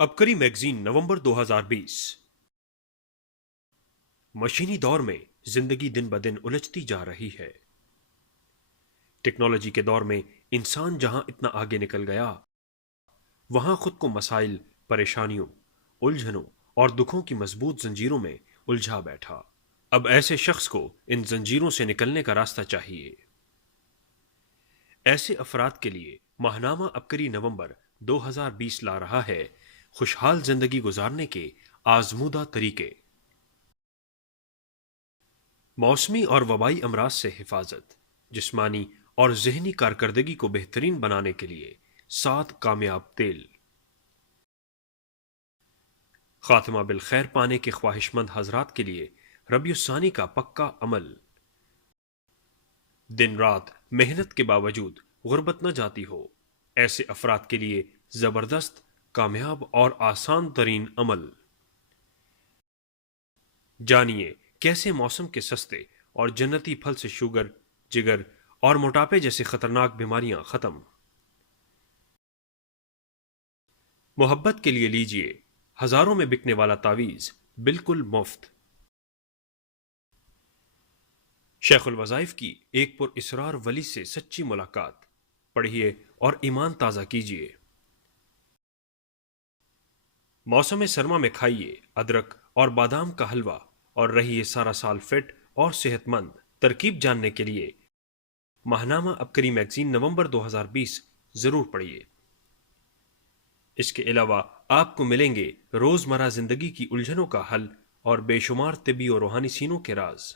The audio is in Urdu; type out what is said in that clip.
ابکری میگزین نومبر 2020۔ مشینی دور میں زندگی دن بدن الجھتی جا رہی ہے۔ ٹیکنالوجی کے دور میں انسان جہاں اتنا آگے نکل گیا، وہاں خود کو مسائل، پریشانیوں، الجھنوں اور دکھوں کی مضبوط زنجیروں میں الجھا بیٹھا۔ اب ایسے شخص کو ان زنجیروں سے نکلنے کا راستہ چاہیے۔ ایسے افراد کے لیے ماہنامہ ابکری نومبر 2020 لا رہا ہے خوشحال زندگی گزارنے کے آزمودہ طریقے۔ موسمی اور وبائی امراض سے حفاظت، جسمانی اور ذہنی کارکردگی کو بہترین بنانے کے لیے 7 کامیاب تیل۔ خاتمہ بالخیر پانے کے خواہش مند حضرات کے لیے ربیع الثانی کا پکا عمل۔ دن رات محنت کے باوجود غربت نہ جاتی ہو، ایسے افراد کے لیے زبردست، کامیاب اور آسان ترین عمل۔ جانیے کیسے موسم کے سستے اور جنتی پھل سے شوگر، جگر اور موٹاپے جیسی خطرناک بیماریاں ختم۔ محبت کے لیے لیجئے ہزاروں میں بکنے والا تعویذ بالکل مفت۔ شیخ الوظائف کی ایک پر اسرار ولی سے سچی ملاقات، پڑھیے اور ایمان تازہ کیجیے۔ موسم سرما میں کھائیے ادرک اور بادام کا حلوہ اور رہیے سارا سال فٹ اور صحت مند۔ ترکیب جاننے کے لیے ماہنامہ ابکری میگزین نومبر 2020 ضرور پڑھیے۔ اس کے علاوہ آپ کو ملیں گے روزمرہ زندگی کی الجھنوں کا حل اور بے شمار طبی اور روحانی سینوں کے راز۔